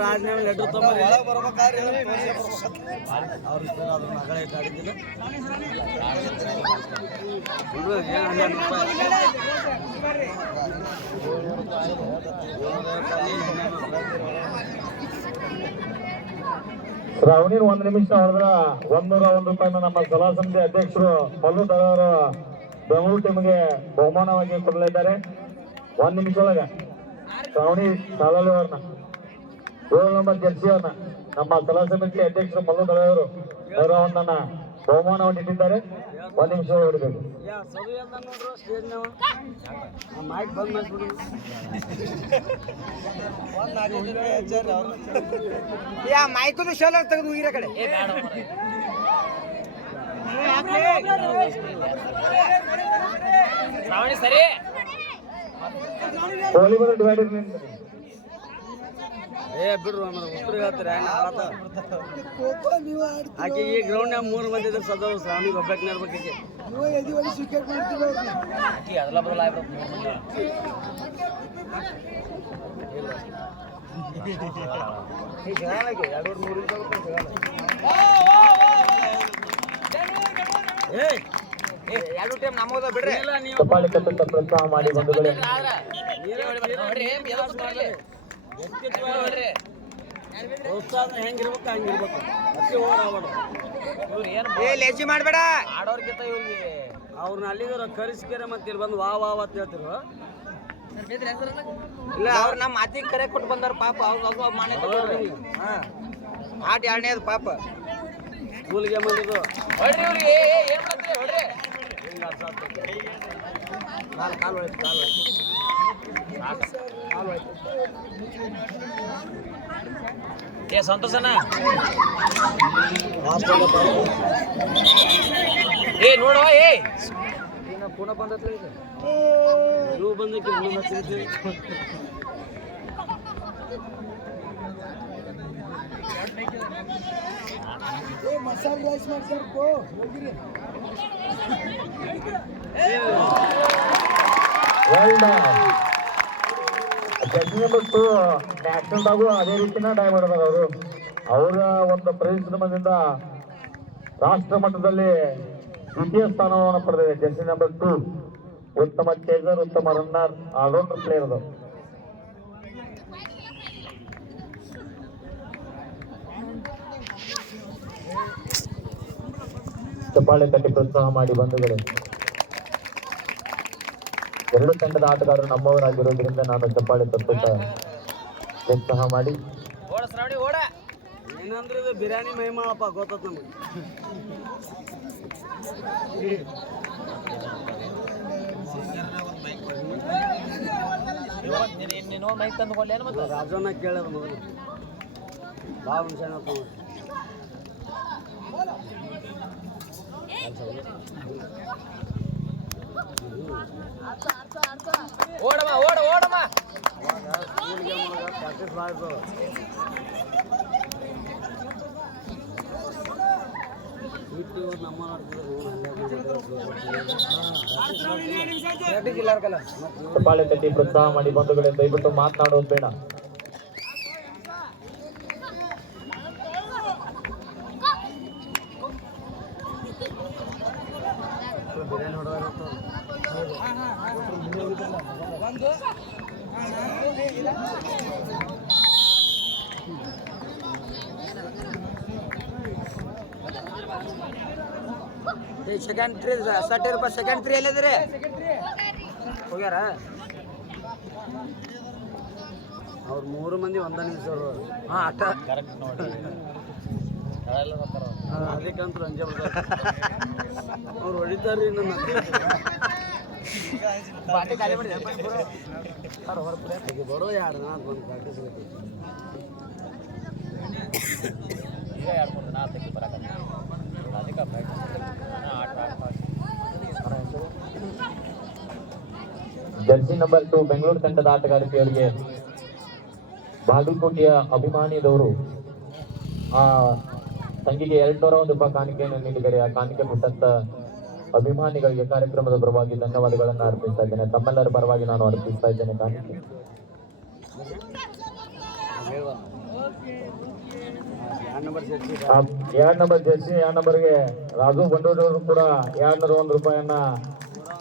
ರಾಜೀನಾಮೆ ಲೆಟರ್ ಅವ್ರ ಮಗಳೇ ಕಾಡಿದ್ದಿಲ್ಲ ರಾವಣಿ 1 ನಿಮಿಷ ಹೊಡೆದ್ರ 101 ರೂಪಾಯಿನ ನಮ್ಮ ಸಲಹಾ ಸಮಿತಿ ಅಧ್ಯಕ್ಷರು ಮಲ್ಲು ದಳವರು ಬೆಂಗಳೂರು ಟೀಮ್ಗೆ ಬಹುಮಾನವಾಗಿ ಕೊಡಲಿದ್ದಾರೆ. 1 ನಿಮಿಷ ಒಳಗೆ ರಾವಣಿ ಸಾಲಲು ಅವ್ರನ್ನ 7 ನಂಬರ್ ಜರ್ಸಿ ಅವ್ರನ್ನ ನಮ್ಮ ಸಲಹಾ ಸಮಿತಿ ಅಧ್ಯಕ್ಷರು ಮಲ್ಲು ದಳವರು ಗೌರವವನ್ನ ಬಹುಮಾನವನ್ನು ಇಟ್ಟಿದ್ದಾರೆ. 1 ನಿಮಿಷ ಹೊಡಿಬೇಕು. ಮೈಕ್ ಬಂದ್ ಮಾಡ್ಬಿಡಿ. ಮೈಕು ಶೋಲ ತೆಗೆದು ಹೋಗಿರ ಕಡೆ ಸರಿ ಬಿಡ್ರು ಉತ್ತರ ಹೇಳ್ತಾರೆ ಆಕೆ ಈ ಗ್ರೌಂಡ್ 3 ಮಂದಿ ಇದ್ರೆ ಸದವು ಶ್ರಾವಣಿಗೆ ಒಬ್ಬಕ್ಕೆ ನಡ್ಬೇಕಿಗೆ ಅದೆಲ್ಲ ಬರಲ್ಲ ಎರಡು ಟೈಮ್ ನಮ್ಮದ ಬಿಡ್ರಿ ಪ್ರೋತ್ಸಾಹ ಮಾಡಿ ಬಂಧುಗಳೇ. ಹೆಂಗಿರ್ಬೇಕು ಹಂಗಿರ್ಬೇಕು ಲೇಜಿ ಮಾಡ್ಬೇಡ ಆಡೋರ್ಗಿಂತ ಇವ್ರಿಗೆ ಅವ್ರನ್ನ ಅಲ್ಲಿದ್ರು ಕರಿಸ್ಕೇರೆ ಮತ್ತೆ ಇಲ್ಲಿ ಬಂದು ವಾ ಅಂತ ಹೇಳ್ತಿರು. ಇಲ್ಲ ಅವ್ರು ನಮ್ಮ ಮಾತಿಗೆ ಕರೆ ಕೊಟ್ಟು ಬಂದಾರ ಪಾಪ ಅವ್ರು ಮಾನೆ ಆಟ 2ನೇದು ಪಾಪ ಸ್ಕೂಲ್ಗೆ ಬಂದಿದ್ದು ಕಾಲು ಹೋಯ್ತು ಸಂತೋಷನ ನೋಡುವ ಪುನಃ ಬಂದತ್ಲ ಈಗ ನೀವು ಬಂದಕ್ಕೆ ಮಸಾಲೆ ರೈಸ್ ಮಾಡ್ಸಾರ್ಕೋ ಹೋಗಿರಿ. ಬಿಟ್ಟು ನ್ಯಾಷನಲ್ದಾಗೂ ಅದೇ ರೀತಿನ ಡೈ ಮಾಡಿದಾಗ ಅವರ ಒಂದು ಪರಿಶ್ರಮದಿಂದ ರಾಷ್ಟ್ರ ಮಟ್ಟದಲ್ಲಿ ದ್ವಿತೀಯ ಸ್ಥಾನವನ್ನು ಪಡೆದಿದೆ. ಜರ್ಸಿ ನಂಬರ್ 2 ಉತ್ತಮ ಚೇಸರ್, ಉತ್ತಮ ರನ್ನರ್, ಆಲ್ರೌಂಡರ್ ಪ್ಲೇಯರ್ ಅದು. ಚಪ್ಪಾಳೆ ತಟ್ಟಿ ಪ್ರೋತ್ಸಾಹ ಮಾಡಿ ಬಂಧುಗಳೇ. 2 ತಂಡದ ಆಟಗಾರರು ನಮ್ಮವರಾಗಿರೋದ್ರಿಂದ ನಾನು ಚಪ್ಪಾಳೆ ತಟ್ಟುತ್ತಾ ಪ್ರೋತ್ಸಾಹ ಮಾಡಿ. ಏನಂದ್ರೆ ಇದು ಬಿರಿಯಾನಿ ಮಹಿಮಾಳಪ್ಪ ಗೊತ್ತ ನಮಗೆ. ರಾಜಣ್ಣ ಕೇಳೋದು ಮೊದಲು ಬಾಬು ಓಡಮ್ಮ ಓಡಮ್ಮ ಪ್ರಾಕ್ಟೀಸ್ ಮಾಡ್ದು ಚಪ್ಪಾಳೆ ತಟ್ಟಿ ಪ್ರೋತ್ಸಾಹ ಮಾಡಿ ಬಂಧುಗಳೇ. ದಯವಿಟ್ಟು ಮಾತನಾಡೋದು ಬೇಡ. ಸೆಕೆಂಡ್ 60 ರೂಪಾಯಿ ಸೆಕೆಂಡ್ 3 ಎಲ್ಲಿದ್ರಿ ಹೋಗ್ಯಾರ ಅವ್ರು 3 ಮಂದಿ 1 ನಿಮಿಷ ಆಟ ಅದಕ್ಕಂತೂ ಅಂಜೆ ಅವ್ರು ಹೊಡಿತಾರ್ರಿ ನನ್ನ ಬರೋ 2 ದಿನ ಬಂದು ಪ್ರಾಕ್ಟೀಸ್ ಜರ್ಸಿ ನಂಬರ್ 2 ಬೆಂಗಳೂರು ತಂಡದ ಆಟಗಾರ್ತಿಯವರಿಗೆ ಬಾಗಲಕೋಟೆಯ ಅಭಿಮಾನಿದವರು ಆ ತಂಗಿಗೆ 201 ರೂಪಾಯಿ ಕಾಣಿಕೆಯನ್ನು ನೀಡಿದರೆ ಆ ಕಾಣಿಕೆ ಕೊಟ್ಟಂತ ಅಭಿಮಾನಿಗಳಿಗೆ ಕಾರ್ಯಕ್ರಮದ ಪರವಾಗಿ ಧನ್ಯವಾದಗಳನ್ನು ಅರ್ಪಿಸ್ತಾ ಇದ್ದೇನೆ. ತಮ್ಮೆಲ್ಲರ ಪರವಾಗಿ ನಾನು ಅರ್ಪಿಸ್ತಾ ಇದ್ದೇನೆ ಕಾಣಿಕೆ. ಎರಡ್ ನಂಬರ್ ಜರ್ಸಿ 2 ನಂಬರ್ಗೆ ರಾಜು ಬಂಡೂರ್ ಅವರು ಕೂಡ 201 ರೂಪಾಯಿಯನ್ನ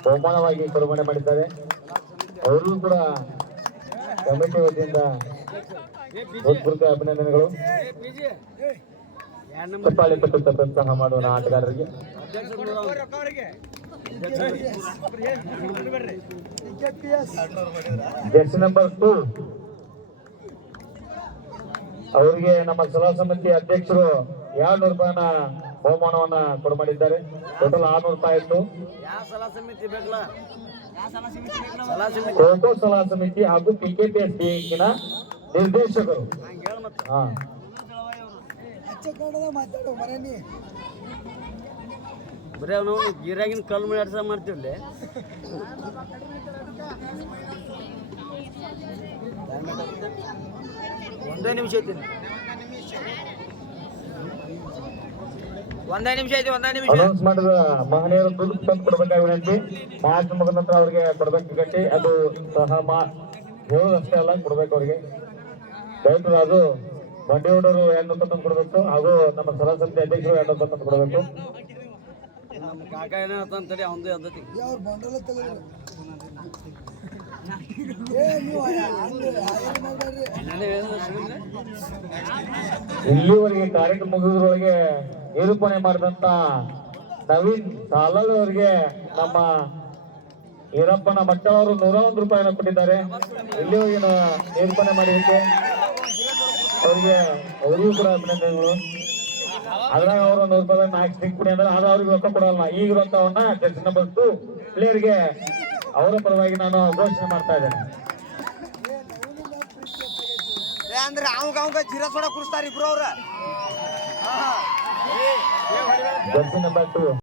ಬಹುಮಾನವಾಗಿ ಕೊಡುಗಡೆ ಮಾಡಿದ್ದಾರೆ. ಅವರು ಕೂಡ ಕಮಿಟಿ ವತಿಯಿಂದ ಹೃತ್ಪೂರ್ವಕ ಅಭಿನಂದನೆಗಳು. ಚಪ್ಪಾಳೆ ತಟ್ಟುತ್ತಾ ಪ್ರೋತ್ಸಾಹ ಮಾಡುವ ಆಟಗಾರರಿಗೆ. ಜರ್ಸಿ ನಂಬರ್ 2 ಅವರಿಗೆ ನಮ್ಮ ಸಲಹಾ ಸಮಿತಿ ಅಧ್ಯಕ್ಷರು 200 ರೂಪಾಯಿನ ಬಹುಮಾನವನ್ನ ಕೊಡಮಾಡಿದ್ದಾರೆ. ಟೋಟಲ್ 600 ರೂಪಾಯಿ ಇತ್ತು. ಖೋಖೋ ಸಲಹಾ ಸಮಿತಿ ಹಾಗೂ PKPS ಬ್ಯಾಂಕಿನ ನಿರ್ದೇಶಕರು. ಬರೀ ಅವನು ಗಿರಾಗಿನ ಕಲ್ಲು ಮಾಡಿ ಅರ್ಥ ಮಾಡ್ತಿರ್ಲಿ. ಒಂದೇ ನಿಮಿಷ ಐತಿ. ಅನೌನ್ಸ್ ಮಾಡಿದ ಮಹನೀಯರು ದುಡ್ಡು ತಂದು ಕೊಡ್ಬೇಕಾಗಿ ವಿನಂತಿ. ಮ್ಯಾಚ್ ಮುಗಿದ ನಂತರ ಅವ್ರಿಗೆ ಕೊಡ್ಬೇಕು ಗಟ್ಟಿ. ಅದು ಸಹ ಹೇಳೋದಷ್ಟೇ ಅಲ್ಲ, ಕೊಡ್ಬೇಕು ಅವ್ರಿಗೆ. ದಯವಿಟ್ಟು ರಾಜು ಬಂಡಿಯೋಡರು 200 ತಂದು ಕೊಡ್ಬೇಕು, ಹಾಗೂ ನಮ್ಮ ಸಲಹಾ ಸಮಿತಿ ಅಧ್ಯಕ್ಷರು 200 ತಂದು ಕೊಡ್ಬೇಕು. ನಮ್ಮ ಕಾಕ ಏನೋ ಅಂತಂತೇಳಿ ಅವಂದು ಅದತಿ ಇಲ್ಲಿವರೆಗೆ ಕಾರ್ಯಕ್ರಮ ಮುಗಿದ್ರೊಳಗೆ ನಿರೂಪಣೆ ಮಾಡಿದಂತ ನವೀನ್ ಸಾಲಲ್ ಅವರಿಗೆ ನಮ್ಮ ಈರಪ್ಪನ ಮಟ್ಟ ಅವರು 101 ರೂಪಾಯಿನ ಕೊಟ್ಟಿದ್ದಾರೆ. ಇಲ್ಲಿವರೆಗೆ ನಿರೂಪಣೆ ಮಾಡಿದ್ದಕ್ಕೆ ಅವರಿಗೂ ಕೂಡ ಅಭಿನಂದನೆಗಳು. ಅದ್ರಾಗ ಅವರು 100 ರೂಪಾಯಿ ಮ್ಯಾಕ್ಸ್ ಟಿಂಗ್ ಕೊಡಿ ಅಂದ್ರೆ ಅದು ಅವ್ರಿಗೆ ರೊಕ್ಕ ಕೊಡಲ್ಲ. ಈಗಿರುವಂತವನ್ನ ಜರ್ಸಿ ನಂಬರ್ 2 ಪ್ಲೇಯರ್ಗೆ ಅವರ ಪರವಾಗಿ ನಾನು ಘೋಷಣೆ ಮಾಡ್ತಾ ಇದ್ದೇನೆ. ಅಂದ್ರೆ ಅವಾಗ ಜೀರಾ ಸೋಡಾ ಕುಡಿಸ್ತಾರ ಇಬ್ರು ಅವ್ರ. Jersey number 2